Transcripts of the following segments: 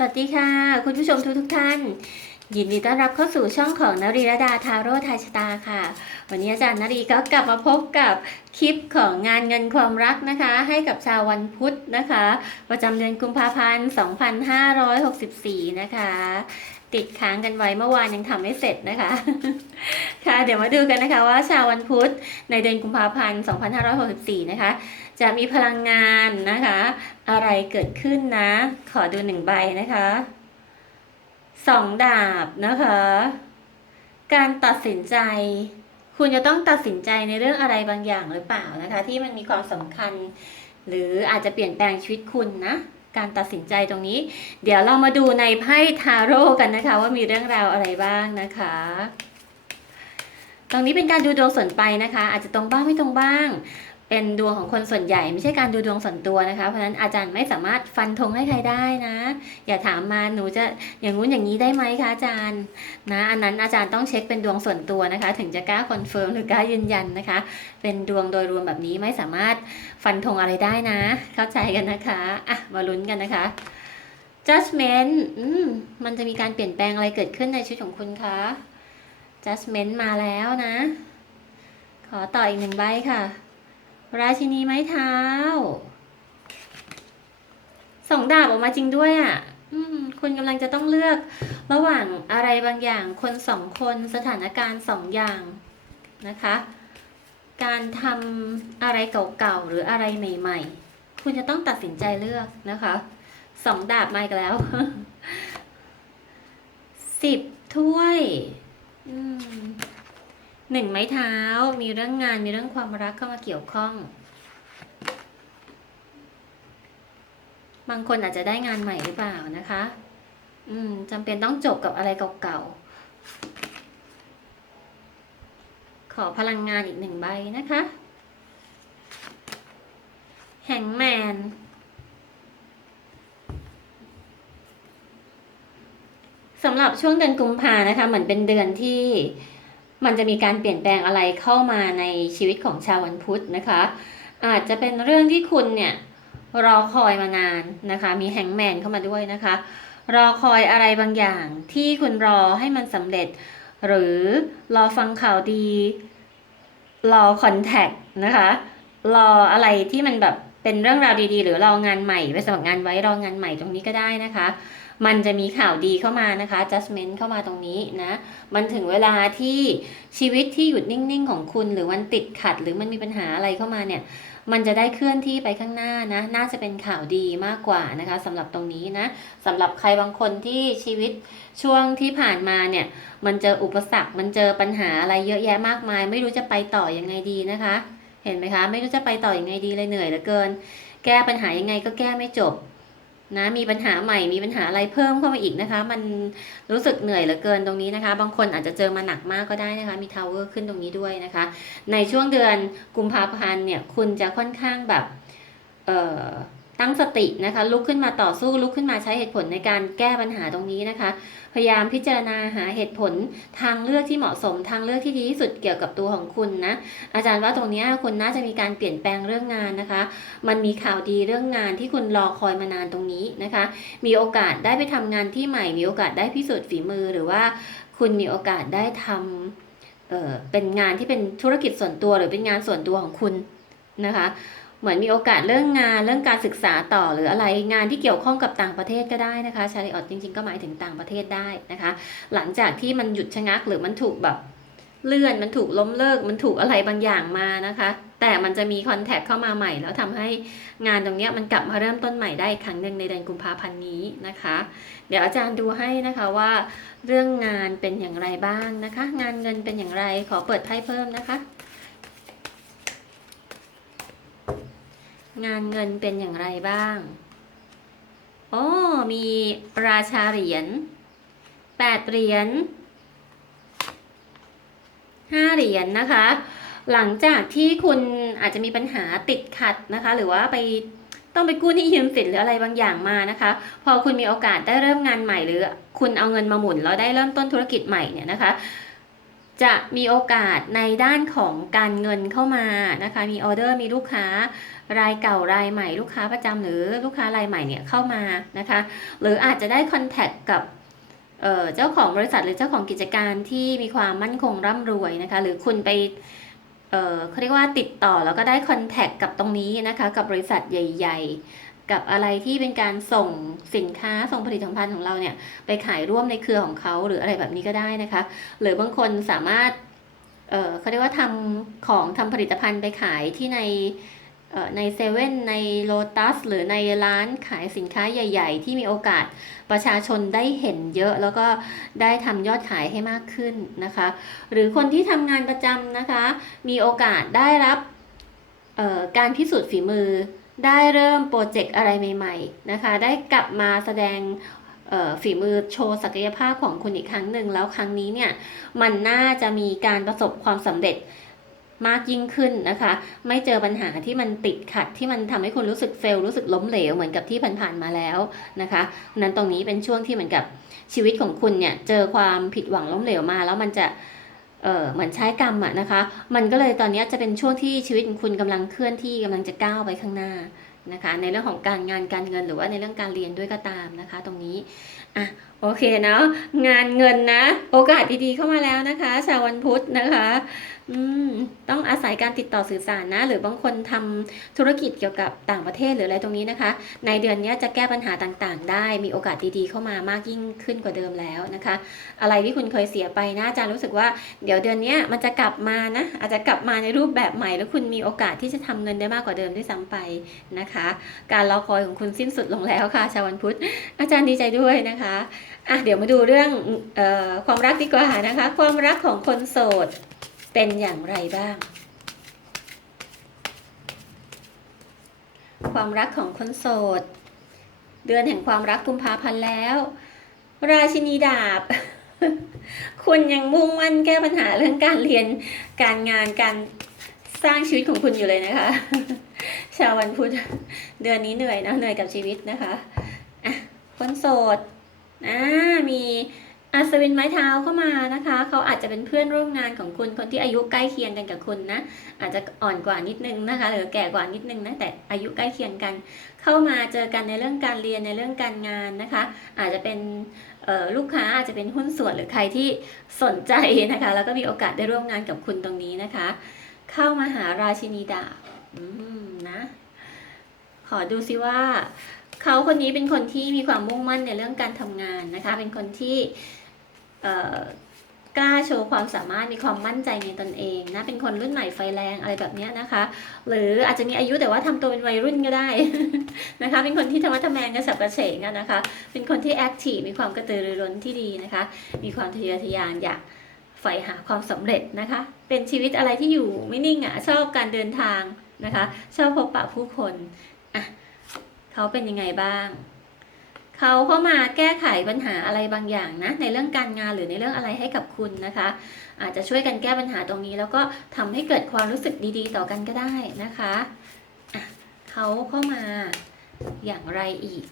สวัสดีค่ะ คุณผู้ชมทุกทุกท่าน ยินดีต้อนรับเข้าสู่ช่องของนรีรดาทาโร่ทายชะตาค่ะ วันนี้อาจารย์นรีก็กลับมาพบกับคลิปของงานเงินความรักนะคะ ให้กับชาววันพุธนะคะ ประจำเดือนกุมภาพันธ์ 2564 นะคะ ติดค้างกันไว้เมื่อวานยังทำไม่เสร็จนะคะ ค่ะเดี๋ยวมาดูกันนะคะว่าชาววันพุธในเดือนกุมภาพันธ์ 2564 นะคะ จะมีพลังงานนะคะ อะไรเกิดขึ้นนะ ขอดูหนึ่งใบนะคะสองดาบนะคะ การตัดสินใจ คุณจะต้องตัดสินใจในเรื่องอะไรบางอย่างหรือเปล่านะคะ ที่มันมีความสำคัญ หรืออาจจะเปลี่ยนแปลงชีวิตคุณนะการตัดสินใจตรงนี้ เดี๋ยวเรามาดูในไพ่ทาโร่กันนะคะ ว่ามีเรื่องราวอะไรบ้างนะคะ ตรงนี้เป็นการดูดวงส่วนไปนะคะ อาจจะตรงบ้างไม่ตรงบ้าง เป็นดวงของคนส่วนใหญ่ ไม่ใช่การดูดวงส่วนตัวนะคะ เพราะฉะนั้นอาจารย์ไม่สามารถฟันธงให้ใครได้นะ อย่าถามมาหนูจะอย่างงู้นอย่างนี้ได้ไหมคะอาจารย์นะอันนั้นอาจารย์ต้องเช็คเป็นดวงส่วนตัวนะคะ ถึงจะกล้าคอนเฟิร์มหรือกล้ายืนยันนะคะ เป็นดวงโดยรวมแบบนี้ไม่สามารถฟันธงอะไรได้นะ เข้าใจกันนะคะอะมาลุ้นกันนะคะ judgment อืมมันจะมีการเปลี่ยนแปลงอะไรเกิดขึ้นในชีวิตของคุณคะ judgment มาแล้วนะ ขอต่ออีกหนึ่งใบค่ะ ราชินีไม้เท้า สองดาบออกมาจริงด้วยอะคุณกำลังจะต้องเลือก ระหว่างอะไรบางอย่าง คนสองคนสถานการณ์สองอย่างนะคะ การทำอะไรเก่าๆหรืออะไรใหม่ ๆ คุณจะต้องตัดสินใจเลือกนะคะสองดาบมาอีกแล้วสิบถ้วย อืม หนึ่งไม้เท้ามีเรื่องงานมีเรื่องความรักเข้ามาเกี่ยวข้อง บางคนอาจจะได้งานใหม่หรือเปล่านะคะ อืมจำเป็นต้องจบกับอะไรเก่าๆ ขอพลังงานอีกหนึ่งใบนะคะแห่งแมนสำหรับช่วงเดือนกุมภานะคะ เหมือนเป็นเดือนที่ มันจะมีการเปลี่ยนแปลงอะไรเข้ามาในชีวิตของชาววันพุธนะคะ อาจจะเป็นเรื่องที่คุณเนี่ยรอคอยมานานนะคะ มีแฮงแมนเข้ามาด้วยนะคะ รอคอยอะไรบางอย่างที่คุณรอให้มันสำเร็จ หรือรอฟังข่าวดี รอคอนแทคนะคะ รออะไรที่มันแบบเป็นเรื่องราวดีๆ หรือรองานใหม่ไปสมัครงานไว้รองานใหม่ตรงนี้ก็ได้นะคะ มันจะมีข่าวดีเข้ามานะคะ adjustment เข้ามาตรงนี้นะ มันถึงเวลาที่ชีวิตที่หยุดนิ่งๆของคุณ หรือมันติดขัด หรือมันมีปัญหาอะไรเข้ามาเนี่ย มันจะได้เคลื่อนที่ไปข้างหน้านะ น่าจะเป็นข่าวดีมากกว่านะคะสำหรับตรงนี้นะสำหรับใครบางคนที่ชีวิตช่วงที่ผ่านมาเนี่ย มันเจออุปสรรค มันเจอปัญหาอะไรเยอะแยะมากมาย ไม่รู้จะไปต่อยังไงดีนะคะ เห็นไหมคะ ไม่รู้จะไปต่อยังไงดีเลยเหนื่อยเหลือเกิน แก้ปัญหายังไงก็แก้ไม่จบ นะมีปัญหาใหม่มีปัญหาอะไรเพิ่มเข้ามาอีกนะคะ มันรู้สึกเหนื่อยเหลือเกินตรงนี้นะคะ บางคนอาจจะเจอมาหนักมากก็ได้นะคะ มีทาวเวอร์ขึ้นตรงนี้ด้วยนะคะ ในช่วงเดือนกุมภาพันธ์เนี่ยคุณจะค่อนข้างแบบเอ่อ ตั้งสตินะคะลุกขึ้นมาต่อสู้ลุกขึ้นมาใช้เหตุผลในการแก้ปัญหาตรงนี้นะคะ พยายามพิจารณาหาเหตุผลทางเลือกที่เหมาะสม ทางเลือกที่ดีที่สุดเกี่ยวกับตัวของคุณนะอาจารย์ว่าตรงนี้คุณน่าจะมีการเปลี่ยนแปลงเรื่องงานนะคะ มันมีข่าวดีเรื่องงานที่คุณรอคอยมานานตรงนี้นะคะ มีโอกาสได้ไปทำงานที่ใหม่ มีโอกาสได้พิสูจน์ฝีมือหรือว่า คุณมีโอกาสได้ทำเอ่อเป็นงานที่เป็นธุรกิจส่วนตัวหรือเป็นงานส่วนตัวของคุณนะคะ เหมือนมีโอกาสเรื่องงานเรื่องการศึกษาต่อหรืออะไรงานที่เกี่ยวข้องกับต่างประเทศก็ได้นะคะชาริออตจริงๆ ก็หมายถึงต่างประเทศได้นะคะ หลังจากที่มันหยุดชะงักหรือมันถูกแบบเลื่อนมันถูกล้มเลิกมันถูกอะไรบางอย่างมานะคะ แต่มันจะมีคอนแทคเข้ามาใหม่ แล้วทำให้งานตรงนี้มันกลับมาเริ่มต้นใหม่ได้อีกครั้งหนึ่งในเดือนกุมภาพันธ์นี้นะคะ เดี๋ยวอาจารย์ดูให้นะคะว่า เรื่องงานเป็นอย่างไรบ้างนะคะ งานเงินเป็นอย่างไรขอเปิดไพ่เพิ่มนะคะ งานเงินเป็นอย่างไรบ้างโอ้มีราชาเหรียญแปดเหรียญห้าเหรียญนะคะ หลังจากที่คุณอาจจะมีปัญหาติดขัดนะคะ หรือว่าไปต้องไปกู้หนี้ยืมสินหรืออะไรบางอย่างมานะคะ พอคุณมีโอกาสได้เริ่มงานใหม่หรือ คุณเอาเงินมาหมุนแล้วได้เริ่มต้นธุรกิจใหม่เนี่ยนะคะ จะมีโอกาสในด้านของการเงินเข้ามานะคะ มีออเดอร์มีลูกค้ารายเก่ารายใหม่ลูกค้าประจำหรือลูกค้ารายใหม่เนี่ยเข้ามานะคะ หรืออาจจะได้คอนแทคกับเเจ้าของบริษัทหรือเจ้าของกิจการที่มีความมั่นคงร่ำรวยนะคะ หรือคุณไปเอ่อเขาเรียกว่าติดต่อแล้วก็ได้คอนแทคกับตรงนี้นะคะ กับบริษัทใหญ่ ๆ กับอะไรที่เป็นการส่งสินค้าส่งผลิตภัณฑ์ของเราเนี่ยไปขายร่วมในเครือของเขาหรืออะไรแบบนี้ก็ได้นะคะ หรือบางคนสามารถเอ่อเขาเรียกว่าทำของทำผลิตภัณฑ์ไปขายที่ในเอ่อในเซเว่นในโลตัสหรือในร้านขายสินค้าใหญ่ ๆ ที่มีโอกาสประชาชนได้เห็นเยอะ แล้วก็ได้ทำยอดขายให้มากขึ้นนะคะ หรือคนที่ทำงานประจำนะคะ มีโอกาสได้รับเอ่อการพิสูจน์ฝีมือ ได้เริ่มโปรเจกต์อะไรใหม่ๆนะคะ ได้กลับมาแสดงฝีมือโชว์ศักยภาพของคุณอีกครั้งหนึ่งแล้วครั้งนี้เนี่ยมันน่าจะมีการประสบความสำเร็จมากยิ่งขึ้นนะคะ ไม่เจอปัญหาที่มันติดขัดที่มันทำให้คุณรู้สึกเฟลรู้สึกล้มเหลวเหมือนกับที่ผ่านๆมาแล้วนะคะนั้นตรงนี้เป็นช่วงที่เหมือนกับชีวิตของคุณเนี่ยเจอความผิดหวังล้มเหลวมา แล้วมันจะ เออเหมือนใช้กรรมอะนะคะ มันก็เลยตอนนี้จะเป็นช่วงที่ชีวิตของคุณกำลังเคลื่อนที่กำลังจะก้าวไปข้างหน้านะคะ ในเรื่องของการงานการเงินหรือว่าในเรื่องการเรียนด้วยก็ตามนะคะ ตรงนี้อะโอเคเนาะงานเงินนะ โอกาสดีๆเข้ามาแล้วนะคะชาววันพุธนะคะ อืมต้องอาศัยการติดต่อสื่อสารนะ หรือบางคนทำธุรกิจเกี่ยวกับต่างประเทศหรืออะไรตรงนี้นะคะ ในเดือนนี้จะแก้ปัญหาต่างๆ ได้มีโอกาสดีๆเข้ามามากยิ่งขึ้นกว่าเดิมแล้วนะคะ อะไรที่คุณเคยเสียไปนะอาจารย์รู้สึกว่าเดี๋ยวเดือนนี้มันจะกลับมานะ อาจจะกลับมาในรูปแบบใหม่ แล้วคุณมีโอกาสที่จะทำเงินได้มากกว่าเดิมด้วยซ้ำไปนะคะ การรอคอยของคุณสิ้นสุดลงแล้วค่ะ ชาววันพุธ อาจารย์ดีใจด้วยนะคะอะเดี๋ยวมาดูเรื่องออความรักดีกว่านะคะ ความรักของคนโสด เป็นอย่างไรบ้าง ความรักของคนโสด เดือนแห่งความรักกุมภาพันธ์แล้ว ราชินีดาบ คุณยังมุ่งมั่นแก้ปัญหาเรื่องการเรียนการงานการสร้างชีวิตของคุณอยู่เลยนะคะ ชาววันพุธเดือนนี้เหนื่อยนะเหนื่อยกับชีวิตนะคะอะคนโสดอ่ามี อัศวินไม้เท้าเข้ามานะคะ เขาอาจจะเป็นเพื่อนร่วมงานของคุณคนที่อายุใกล้เคียงกันกับคุณนะ อาจจะอ่อนกว่านิดนึงนะคะ หรือแก่กว่านิดนึงนะแต่อายุใกล้เคียงกัน เข้ามาเจอกันในเรื่องการเรียนในเรื่องการงานนะคะ อาจจะเป็นลูกค้าอาจจะเป็นหุ้นส่วนหรือใครที่สนใจนะคะ แล้วก็มีโอกาสได้ร่วมงานกับคุณตรงนี้นะคะ เข้ามาหาราชินีดาอืมนะขอดูซิว่าเขาคนนี้เป็นคนที่มีความมุ่งมั่นในเรื่องการทำงานนะคะ เป็นคนที่ กล้าโชว์ความสามารถมีความมั่นใจในตนเองนะเป็นคนรุ่นใหม่ไฟแรงอะไรแบบนี้นะคะ หรืออาจจะมีอายุแต่ว่าทำตัวเป็นวัยรุ่นก็ได้นะคะ เป็นคนที่ธรรมะทแมงกระฉับกระเฉงนะคะ เป็นคนที่แอคทีฟมีความกระตือรือร้นที่ดีนะคะ มีความทะเยอทะยานอยากใฝ่หาความสำเร็จนะคะ เป็นชีวิตอะไรที่อยู่ไม่นิ่งอะชอบการเดินทางนะคะ ชอบพบปะผู้คนอะเขาเป็นยังไงบ้าง เขาเข้ามาแก้ไขปัญหาอะไรบางอย่างนะ ในเรื่องการงานหรือในเรื่องอะไรให้กับคุณนะคะ อาจจะช่วยกันแก้ปัญหาตรงนี้ แล้วก็ทำให้เกิดความรู้สึกดีๆ ต่อกันก็ได้นะคะะเขาเข้ามาอย่างไรอีก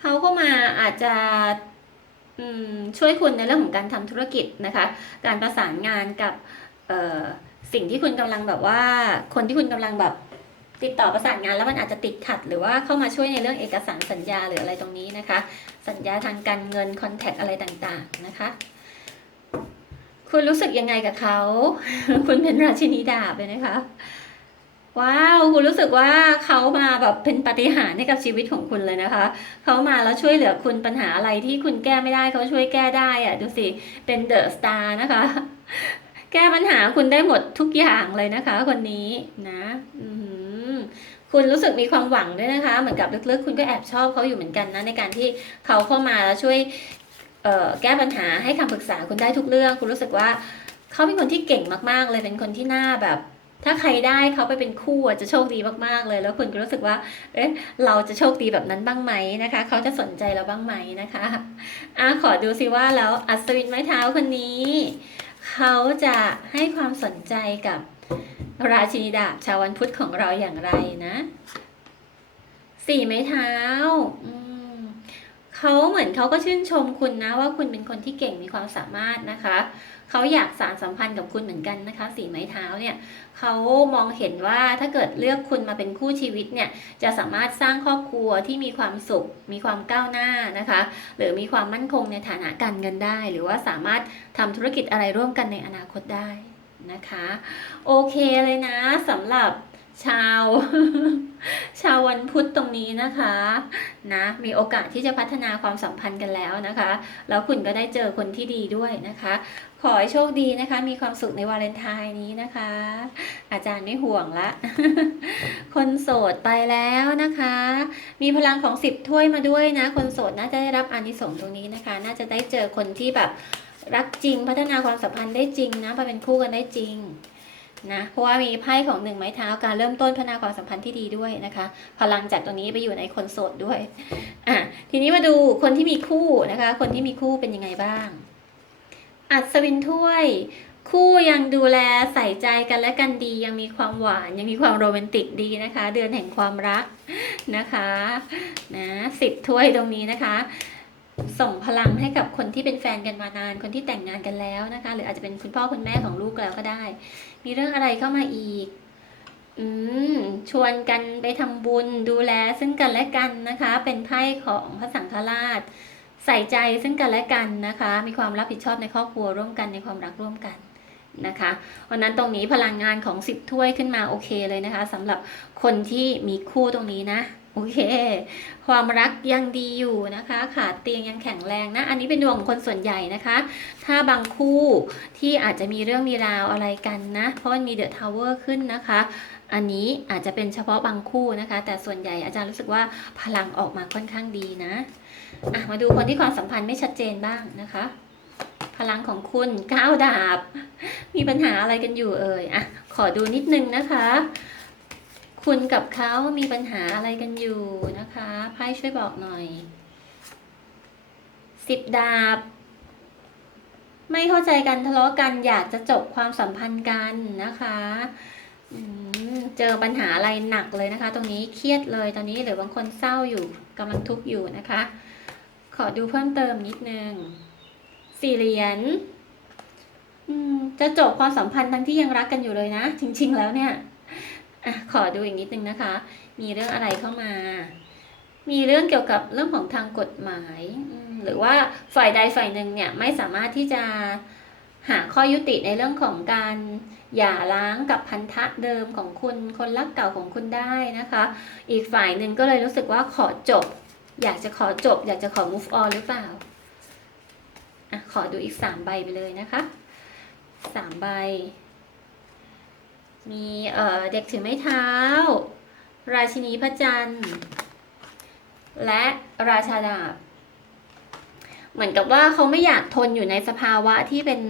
เขาเข้ามาอาจจะช่วยคุณในเรื่องของการทำธุรกิจนะคะ การประสานงานกับสิ่งที่คุณกำลังแบบว่า คนที่คุณกำลังแบบ ติดต่อประสานงานแล้วมันอาจจะติดขัด หรือว่าเข้ามาช่วยในเรื่องเอกสารสัญญาหรืออะไรตรงนี้นะคะ สัญญาทางการเงินคอนแทคอะไรต่างๆนะคะ คุณรู้สึกยังไงกับเขา คุณเป็นราชินีดาบเลยนะคะ ว้าว คุณรู้สึกว่าเขามาแบบเป็นปฏิหารให้กับชีวิตของคุณเลยนะคะ เขามาแล้วช่วยเหลือคุณปัญหาอะไรที่คุณแก้ไม่ได้เขาช่วยแก้ได้อะดูสิ เป็นเดอะสตาร์นะคะ แก้ปัญหาคุณได้หมดทุกอย่างเลยนะคะ คนนี้นะ อื คุณรู้สึกมีความหวังด้วยนะคะ เหมือนกับลึกๆ คุณก็แอบชอบเขาอยู่เหมือนกันนะในการที่เขาเข้ามาแล้วช่วยแก้ปัญหาให้คำปรึกษาคุณได้ทุกเรื่อง คุณรู้สึกว่าเขาเป็นคนที่เก่งมากๆ เลยเป็นคนที่น่าแบบ ถ้าใครได้เขาไปเป็นคู่จะโชคดีมากๆเลย แล้วคุณก็รู้สึกว่าเอ๊ะเราจะโชคดีแบบนั้นบ้างไหมนะคะเขาจะสนใจเราบ้างไหมนะคะอะขอดูสิว่าแล้วอัศวินไม้เท้าคนนี้ เขาจะให้ความสนใจกับ ราชินีดาบชาววันพุธของเราอย่างไรนะ สี่ไม้เท้าเขาเหมือนเขาก็ชื่นชมคุณนะ ว่าคุณเป็นคนที่เก่งมีความสามารถนะคะเขาอยากสานสัมพันธ์กับคุณเหมือนกันนะคะ สีไม้เท้าเนี่ยเขามองเห็นว่าถ้าเกิดเลือกคุณมาเป็นคู่ชีวิตเนี่ยจะสามารถสร้างครอบครัวที่มีความสุข มีความก้าวหน้านะคะ หรือมีความมั่นคงในฐานะการเงินได้ หรือว่าสามารถทำธุรกิจอะไรร่วมกันในอนาคตได้ นะคะ โอเคเลยนะสำหรับชาว ชาววันพุธตรงนี้นะคะนะมีโอกาสที่จะพัฒนาความสัมพันธ์กันแล้วนะคะ แล้วคุณก็ได้เจอคนที่ดีด้วยนะคะ ขอให้โชคดีนะคะ มีความสุขในวาเลนไทน์นี้นะคะ อาจารย์ไม่ห่วงละ คนโสดไปแล้วนะคะ มีพลังของสิบถ้วยมาด้วยนะ คนโสดน่าจะได้รับอานิสงส์ตรงนี้นะคะ น่าจะได้เจอคนที่แบบ รักจริงพัฒนาความสัมพันธ์ได้จริงนะมาเป็นคู่กันได้จริงนะเพราะว่ามีไพ่ของหนึ่งไม้เท้าการเริ่มต้นพัฒนาความสัมพันธ์ที่ดีด้วยนะคะ พลังจากตัวนี้ไปอยู่ในคนโสดด้วยอะทีนี้มาดูคนที่มีคู่นะคะ คนที่มีคู่เป็นยังไงบ้าง อัศวินถ้วย คู่ยังดูแลใส่ใจกันและกันดียังมีความหวานยังมีความโรแมนติกดีนะคะ เดือนแห่งความรักนะคะนะสิบถ้วยตรงนี้นะคะ ส่งพลังให้กับคนที่เป็นแฟนกันมานาน คนที่แต่งงานกันแล้วนะคะ หรืออาจจะเป็นคุณพ่อคุณแม่ของลูกแล้วก็ได้ มีเรื่องอะไรเข้ามาอีก อืม ชวนกันไปทำบุญดูแลซึ่งกันและกันนะคะ เป็นไพ่ของพระสังฆราช ใส่ใจซึ่งกันและกันนะคะ มีความรับผิดชอบในครอบครัวร่วมกันในความรักร่วมกันนะคะวันนั้นตรงนี้พลังงานของสิบถ้วยขึ้นมาโอเคเลยนะคะสำหรับคนที่มีคู่ตรงนี้นะ โอเค ความรักยังดีอยู่นะคะ ขาเตียงยังแข็งแรงนะ อันนี้เป็นดวงของคนส่วนใหญ่นะคะ ถ้าบางคู่ที่อาจจะมีเรื่องมีราวอะไรกันนะ เพราะมันมีเดอะทาวเวอร์ขึ้นนะคะ อันนี้อาจจะเป็นเฉพาะบางคู่นะคะ แต่ส่วนใหญ่อาจารย์รู้สึกว่าพลังออกมาค่อนข้างดีนะะมาดูคนที่ความสัมพันธ์ไม่ชัดเจนบ้างนะคะพลังของคุณก้าวดาบ มีปัญหาอะไรกันอยู่เอ่ยอะ ขอดูนิดนึงนะคะ คุณกับเขามีปัญหาอะไรกันอยู่นะคะไพ่ช่วยบอกหน่อยสิบดาบ ไม่เข้าใจกันทะเลาะกันอยากจะจบความสัมพันธ์กันนะคะเจอปัญหาอะไรหนักเลยนะคะ ตรงนี้เครียดเลยตอนนี้หรือบางคนเศร้าอยู่กำลังทุกข์อยู่นะคะ ขอดูเพิ่มเติมนิดนึงสี่เหรียญจะจบความสัมพันธ์ทั้งที่ยังรักกันอยู่เลยนะ จริง ๆ แล้วเนี่ย อะขอดูอีกนิดนึงนะคะ มีเรื่องอะไรเข้ามา มีเรื่องเกี่ยวกับเรื่องของทางกฎหมาย หรือว่าฝ่ายใดฝ่ายหนึ่งเนี่ยไม่สามารถที่จะหาข้อยุติในเรื่องของการหย่าร้างกับพันธะเดิมของคุณคนรักเก่าของคุณได้นะคะ อีกฝ่ายหนึ่งก็เลยรู้สึกว่าขอจบ อยากจะขอจบ อยากจะขอ move on หรือเปล่าอะขอดูอีกสามใบไปเลยนะคะสามใบ มีเเด็กถือไม้เท้า ราชินีพระจันทร์ และราชาดาบ เหมือนกับว่าเขาไม่อยากทนอยู่ในสภาวะที่เป็น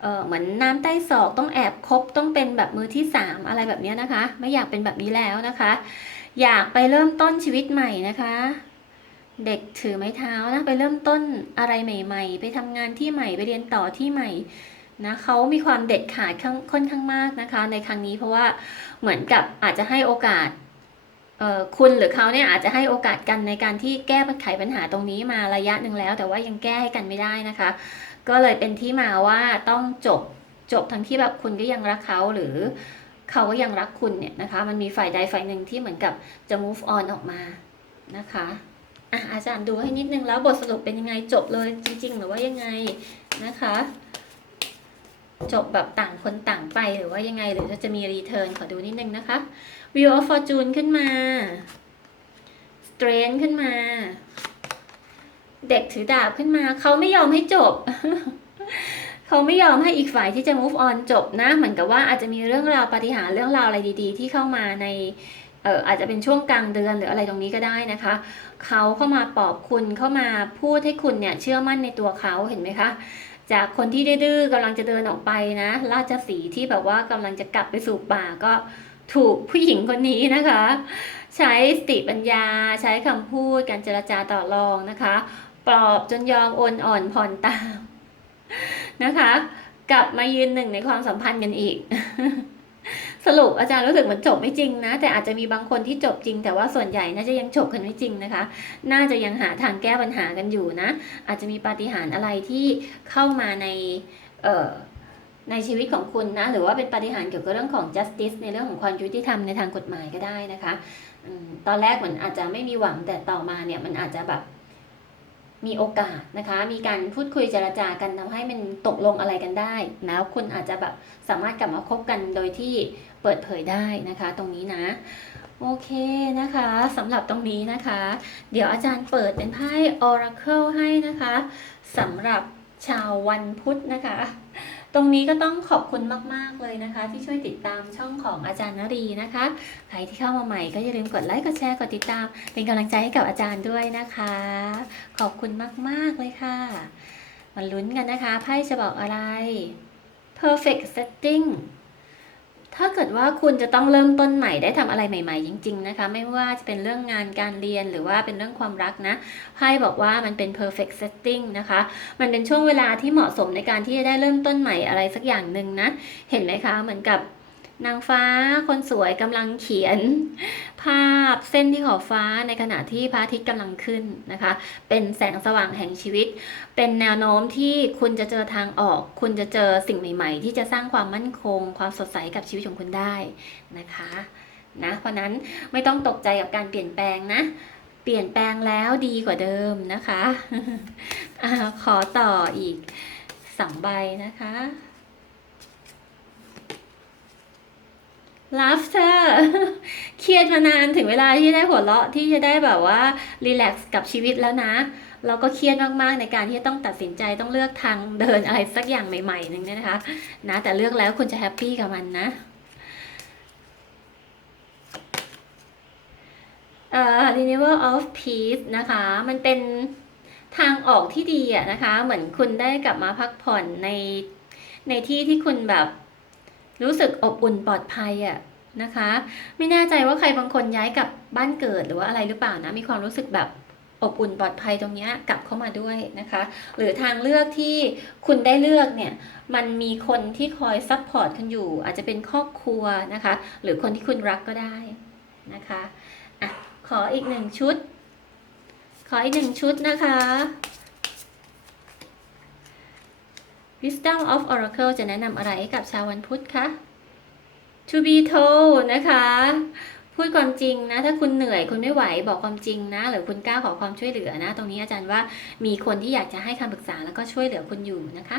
เเหมือนน้ำใต้ศอกต้องแอบคบต้องเป็นแบบมือที่สามอะไรแบบนี้นะคะ ไม่อยากเป็นแบบนี้แล้วนะคะ อยากไปเริ่มต้นชีวิตใหม่นะคะ เด็กถือไม้เท้านะไปเริ่มต้นอะไรใหม่ ๆ ไปทำงานที่ใหม่ไปเรียนต่อที่ใหม่ นะเขามีความเด็ดขาดค่อนข้างมากนะคะ ในครั้งนี้เพราะว่าเหมือนกับอาจจะให้โอกาสคุณหรือเขาเนี่ยอาจจะให้โอกาสกันในการที่แก้ไขปัญหาตรงนี้มาระยะหนึ่งแล้ว แต่ว่ายังแก้ให้กันไม่ได้นะคะ ก็เลยเป็นที่มาว่าต้องจบจบทั้งที่แบบคุณก็ยังรักเขาหรือเขาก็ยังรักคุณเนี่ยนะคะ มันมีฝ่ายใดฝ่ายหนึ่งที่เหมือนกับจะ move on ออกมานะคะอะอาจารย์ดูให้นิดนึงแล้วบทสรุปเป็นยังไงจบเลยจริง ๆ หรือว่ายังไงนะคะ จบแบบต่างคนต่างไปหรือว่ายังไงหรือจะมีรีเทิร์นขอดูนิดนึงนะคะ Wheel of Fortune ขึ้นมา Strength ขึ้นมา เด็กถือดาบขึ้นมา เขาไม่ยอมให้จบ เขาไม่ยอมให้อีกฝ่ายที่จะ move on จบนะ เหมือนกับว่าอาจจะมีเรื่องราวปาฏิหาริย์เรื่องราวอะไรดีๆ ที่เข้ามาในเอ่ออาจจะเป็นช่วงกลางเดือนหรืออะไรตรงนี้ก็ได้นะคะ เขาเข้ามาปอบคุณเข้ามาพูดให้คุณเนี่ยเชื่อมั่นในตัวเขาเห็นไหมคะ จากคนที่ดื้อๆกำลังจะเดินออกไปนะ ราชสีที่แบบว่ากำลังจะกลับไปสู่ป่าก็ถูกผู้หญิงคนนี้นะคะ ใช้สติปัญญา ใช้คำพูดการเจรจาต่อรองนะคะ ปลอบจนยอมโอนอ่อนผ่อนตามนะคะ กลับมายืนหนึ่งในความสัมพันธ์กันอีก สรุปอาจารย์รู้สึกเหมือนจบไม่จริงนะ แต่อาจจะมีบางคนที่จบจริง แต่ว่าส่วนใหญ่น่าจะยังจบกันไม่จริงนะคะ น่าจะยังหาทางแก้ปัญหากันอยู่นะ อาจจะมีปาฏิหาริย์อะไรที่เข้ามาในเอ่อในชีวิตของคุณนะ หรือว่าเป็นปาฏิหารย์เกี่ยวกับเรื่องของ justice ในเรื่องของความยุติธรรมในทางกฎหมายก็ได้นะคะอตอนแรกเหมือนอาจจะไม่มีหวังแต่ต่อมาเนี่ยมันอาจจะแบบ มีโอกาสนะคะ มีการพูดคุยเจรจากันทำให้มันตกลงอะไรกันได้แล้วคุณอาจจะแบบสามารถกลับมาคบกันโดยที่เปิดเผยได้นะคะ ตรงนี้นะ โอเคนะคะสำหรับตรงนี้นะคะ เดี๋ยวอาจารย์เปิดเป็นไพ่ Oracle ให้นะคะสำหรับชาววันพุธนะคะ ตรงนี้ก็ต้องขอบคุณมาก ๆ เลยนะคะ ที่ช่วยติดตามช่องของอาจารย์นรีนะคะ ใครที่เข้ามาใหม่ก็อย่าลืมกดไลค์กดแชร์กดติดตาม เป็นกำลังใจให้กับอาจารย์ด้วยนะคะ ขอบคุณมาก ๆ เลยค่ะมาลุ้นกันนะคะไพ่จะบอกอะไร perfect setting ถ้าเกิดว่าคุณจะต้องเริ่มต้นใหม่ได้ทำอะไรใหม่ ๆ จริง ๆ นะคะ ไม่ว่าจะเป็นเรื่องงานการเรียนหรือว่าเป็นเรื่องความรักนะไพ่บอกว่ามันเป็น perfect setting นะคะ มันเป็นช่วงเวลาที่เหมาะสมในการที่จะได้เริ่มต้นใหม่อะไรสักอย่างหนึ่งนะ เห็นไหมคะ เหมือนกับ นางฟ้าคนสวยกำลังเขียน ภาพเส้นที่ขอบฟ้าในขณะที่พระอาทิตย์กำลังขึ้นนะคะ เป็นแสงสว่างแห่งชีวิต เป็นแนวโน้มที่คุณจะเจอทางออก คุณจะเจอสิ่งใหม่ ๆ ที่จะสร้างความมั่นคง ความสดใสกับชีวิตของคุณได้นะคะนะเพราะนั้นไม่ต้องตกใจกับการเปลี่ยนแปลงนะ เปลี่ยนแปลงแล้วดีกว่าเดิมนะคะอาขอต่ออีกสองใบนะคะ laughter เครียดมานานถึงเวลาที่ได้หัวเราะที่จะได้แบบว่ารีแลกซ์กับชีวิตแล้วนะ เราก็เครียดมากๆในการที่ต้องตัดสินใจต้องเลือกทางเดินอะไรสักอย่างใหม่ๆหนึ่งเนี่ยนะคะนะแต่เลือกแล้วคุณจะแฮปปี้กับมันนะเอ่อ renewal of peace นะคะ มันเป็นทางออกที่ดีอะนะคะ เหมือนคุณได้กลับมาพักผ่อนในในที่ที่คุณแบบ รู้สึกอบอุ่นปลอดภัยอะนะคะ ไม่แน่ใจว่าใครบางคนย้ายกลับบ้านเกิดหรือว่าอะไรหรือเปล่านะมีความรู้สึกแบบอบอุ่นปลอดภัยตรงนี้กลับเข้ามาด้วยนะคะ หรือทางเลือกที่คุณได้เลือกเนี่ยมันมีคนที่คอยซัพพอร์ตคุณอยู่ อาจจะเป็นครอบครัวนะคะ หรือคนที่คุณรักก็ได้นะคะอะขออีกหนึ่งชุด ขออีกหนึ่งชุดนะคะ Wisdom of Oracle จะแนะนำอะไรให้กับชาววันพุธคะ To be told นะคะ พูดความจริงนะ ถ้าคุณเหนื่อยคุณไม่ไหวบอกความจริงนะ หรือคุณกล้าขอความช่วยเหลือนะ ตรงนี้อาจารย์ว่ามีคนที่อยากจะให้คำปรึกษาแล้วก็ช่วยเหลือคุณอยู่นะคะ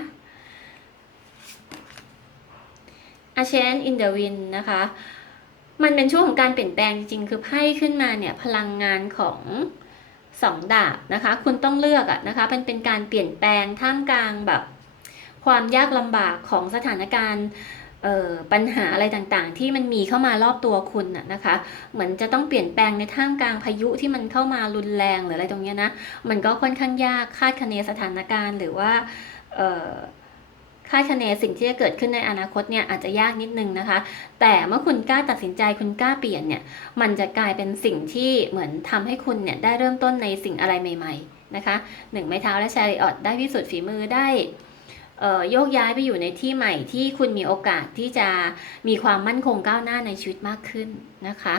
A change in the wind นะคะ มันเป็นช่วงของการเปลี่ยนแปลงจริงคือไพ่ขึ้นมาเนี่ยพลังงานของสองดาบนะคะ คุณต้องเลือกอะนะคะเป็นเป็นการเปลี่ยนแปลงท่ามกลางแบบ ความยากลำบากของสถานการณ์ปัญหาอะไรต่างๆ ที่มันมีเข้ามารอบตัวคุณน่ะนะคะ เหมือนจะต้องเปลี่ยนแปลงในท่ามกลางพายุที่มันเข้ามารุนแรงหรืออะไรตรงเนี้ยนะ มันก็ค่อนข้างยากคาดคะเนสถานการณ์ หรือว่าคาดคะเนสิ่งที่จะเกิดขึ้นในอนาคตเนี่ยอาจจะยากนิดนึงนะคะ แต่เมื่อคุณกล้าตัดสินใจคุณกล้าเปลี่ยนเนี่ย มันจะกลายเป็นสิ่งที่เหมือนทำให้คุณเนี่ยได้เริ่มต้นในสิ่งอะไรใหม่ ๆนะคะหนึ่งไม้เท้าและชาริออตได้พิสูจน์ฝีมือได้ โยกย้ายไปอยู่ในที่ใหม่ที่คุณมีโอกาสที่จะมีความมั่นคงก้าวหน้าในชีวิตมากขึ้นนะคะ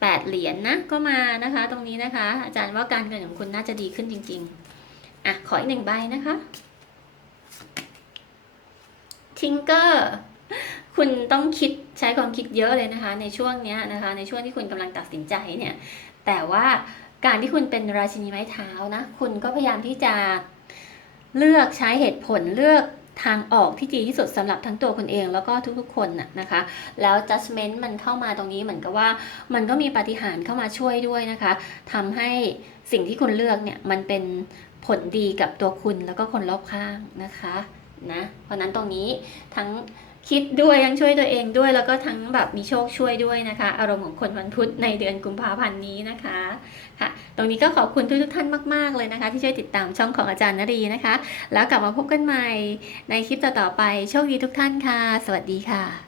แปดเหรียญนนะก็มานะคะ ตรงนี้นะคะ อาจารย์ว่าการเงินของคุณน่าจะดีขึ้นจริง ๆ อะ ขออีกหนึ่งใบนะคะทิงเกอร์คุณต้องคิดใช้ความคิดเยอะเลยนะคะ ในช่วงนี้นะคะ ในช่วงที่คุณกำลังตัดสินใจเนี่ย แต่ว่าการที่คุณเป็นราชินีไม้เท้านะ คุณก็พยายามที่จะ เลือกใช้เหตุผลเลือกทางออกที่ดีที่สุดสำหรับทั้งตัวคุณเองแล้วก็ทุกๆคนน่ะนะคะ แล้ว judgment มันเข้ามาตรงนี้เหมือนกับว่า มันก็มีปาฏิหาริย์เข้ามาช่วยด้วยนะคะทำให้สิ่งที่คุณเลือกเนี่ยมันเป็นผลดีกับตัวคุณแล้วก็คนรอบข้างนะคะนะเพราะนั้นตรงนี้ทั้ง คิดด้วยยังช่วยตัวเองด้วย แล้วก็ทั้งแบบมีโชคช่วยด้วยนะคะ อารมณ์ของคนวันพุธในเดือนกุมภาพันธ์นี้นะคะค่ะ ตรงนี้ก็ขอบคุณทุกทุกท่านมาก ๆ เลยนะคะ ที่ช่วยติดตามช่องของอาจารย์นรีนะคะ แล้วกลับมาพบกันใหม่ในคลิปต่อๆไปโชคดีทุกท่านค่ะ สวัสดีค่ะ